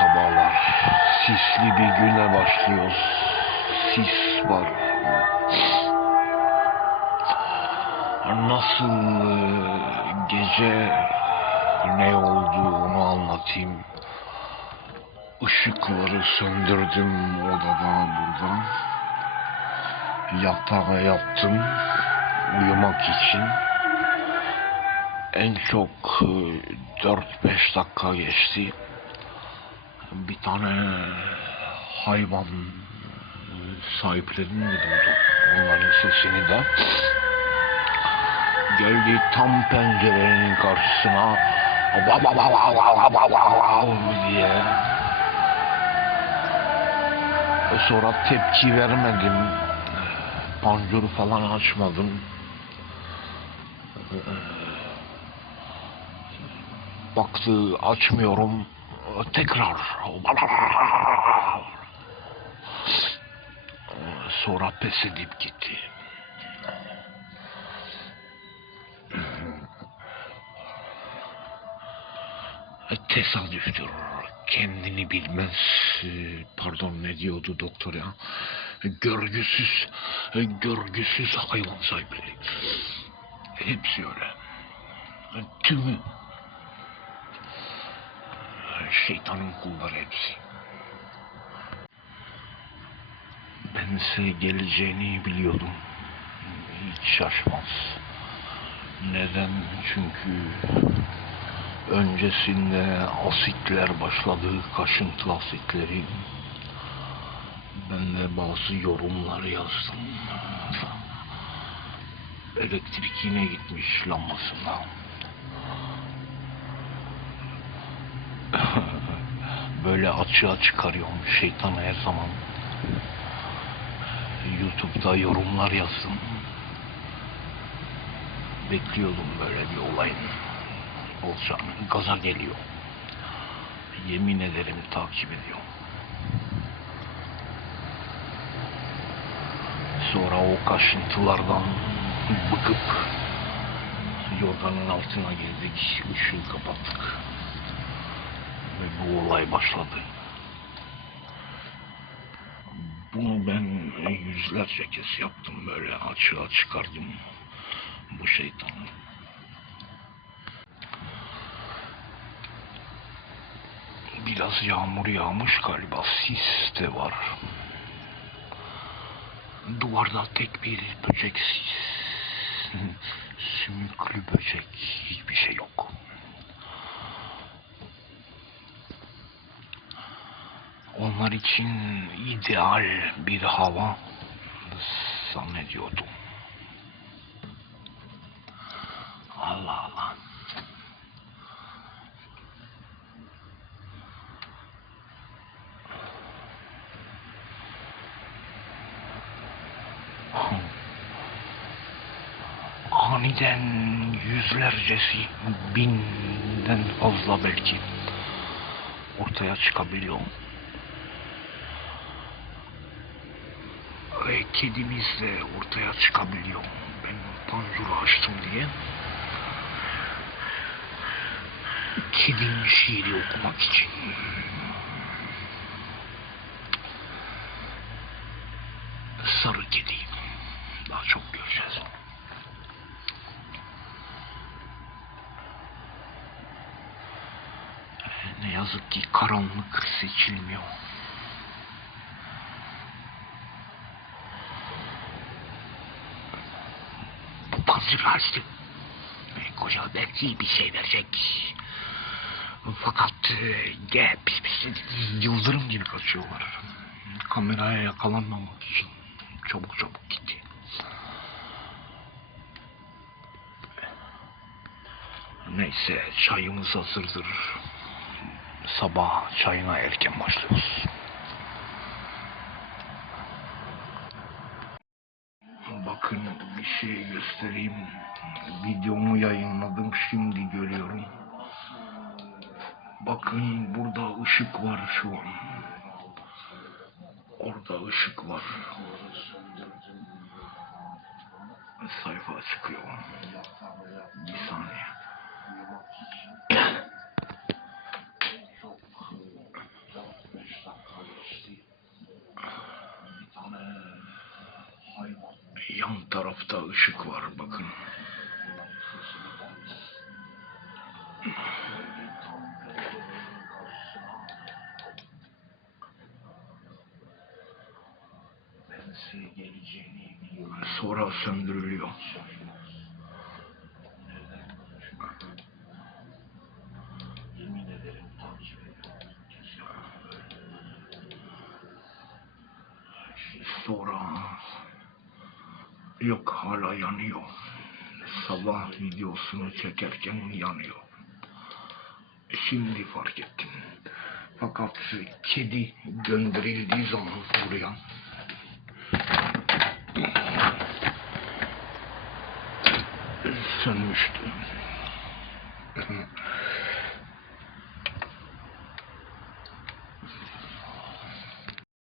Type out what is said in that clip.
sabahlar. Sisli bir güne başlıyoruz. Sis var. Nasıl e, gece ne oldu onu anlatayım. Işıkları söndürdüm odada buradan. Yatağa yattım uyumak için. En çok e, 4-5 dakika geçti. Bir tane hayvan e, sahiplerini de. Onların sesini de. Geldi tam pencerenin karşısına. Vav vav vav vav vav vav diye. Sonra tepki vermedim. Pancuru falan açmadım. Baktı açmıyorum. Tekrar. Sonra pes edip gitti. Tesadüftür. Kendini bilmez. Pardon ne diyordu doktor ya? Görgüsüz, görgüsüz hayvan sahipleri. Hepsi öyle. Tümü. Şeytanın kulları hepsi. Bense geleceğini biliyordum. Hiç şaşmaz. Neden? Çünkü öncesinde asitler başladı, kaşıntı asitleri. Ben de bazı yorumlar yazdım. Elektrik yine gitmiş lambasında. Böyle açığa çıkarıyorum şeytan her zaman. YouTube'da yorumlar yazdım. Bekliyordum böyle bir olayın olacağını. Gaza geliyor. Yemin ederim takip ediyorum. Sonra o kaşıntılardan bıkıp yorganın altına girdik. ışığı kapattık. Ve bu olay başladı. Bunu ben yüzlerce kez yaptım böyle açığa çıkardım bu şeytanı. Biraz yağmur yağmış galiba sis de var. Duvarda tek bir böceksiz. Sümüklü böcek hiçbir şey yok. Onlar için ideal bir hava zannediyordum. Allah Allah. Aniden yüzlercesi, binden fazla belki ortaya çıkabiliyor. Ve kedimiz de ortaya çıkabiliyor. Ben panjuru açtım diye. Kedim şiiri okumak için. Sarı kedi. Daha çok göreceğiz. Ne yazık ki karanlık seçilmiyor. Panzır açtı. Koca belki bir şey verecek. Fakat e, ge, pis pis yıldırım gibi kaçıyorlar. Kameraya yakalanmamak için çabuk çabuk gitti. Neyse çayımız hazırdır. Sabah çayına erken başlıyoruz. Bakın bir şey göstereyim. Videomu yayınladım şimdi görüyorum. Bakın burada ışık var şu an. Orada ışık var. Sayfa çıkıyor. Yan tarafta ışık var bakın. Sonra söndürülüyor. Sonra yok hala yanıyor. Sabah videosunu çekerken yanıyor. Şimdi fark ettim. Fakat kedi gönderildiği zaman buraya sönmüştü.